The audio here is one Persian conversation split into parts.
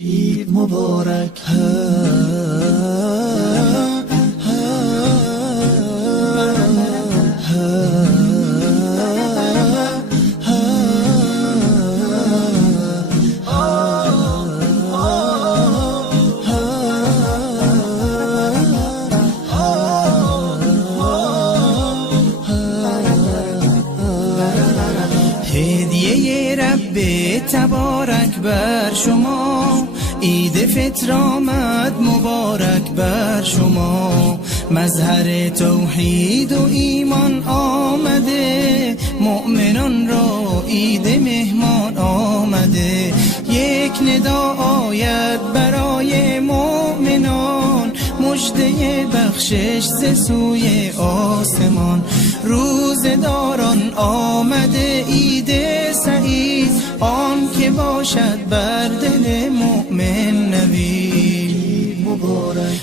عید مبارک. هدیه رب تبارک بر شما، عید فطر آمد مبارک بر شما. مظهر توحید و ایمان آمده، مؤمنان را عید مهمان آمده. یک ندا آید برای مؤمنان، مژده بخشش ز سوی آسمان. روزداران آمده عید سعید، آن که باشد بر دل مؤمن نوید.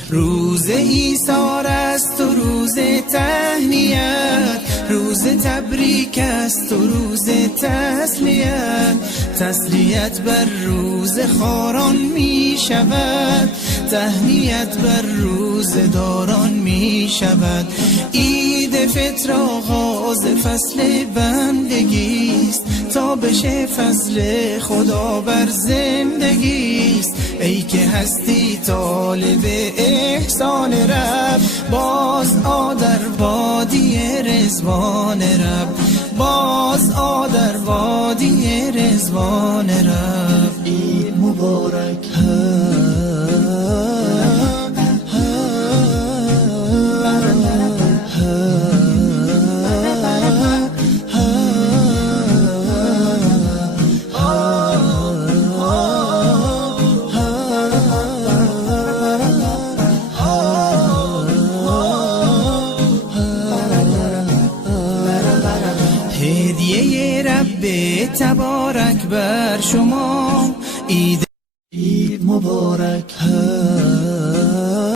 روز ایثار است و روز تهنیت، روز تبریک است و روز تسلیت. تسلیت بر روز خاران می شود، تهنیت بر روز داران می شود. عید فطر آغاز فصل بندگیست، تا بشه فضل خدا بر زندگیست. ای که هستی طالب احسان رب، باز آ در وادی رضوان رب، باز آ در وادی رضوان رب. عید مبارک. هدیه رب تبارک بر شما، عید مبارک.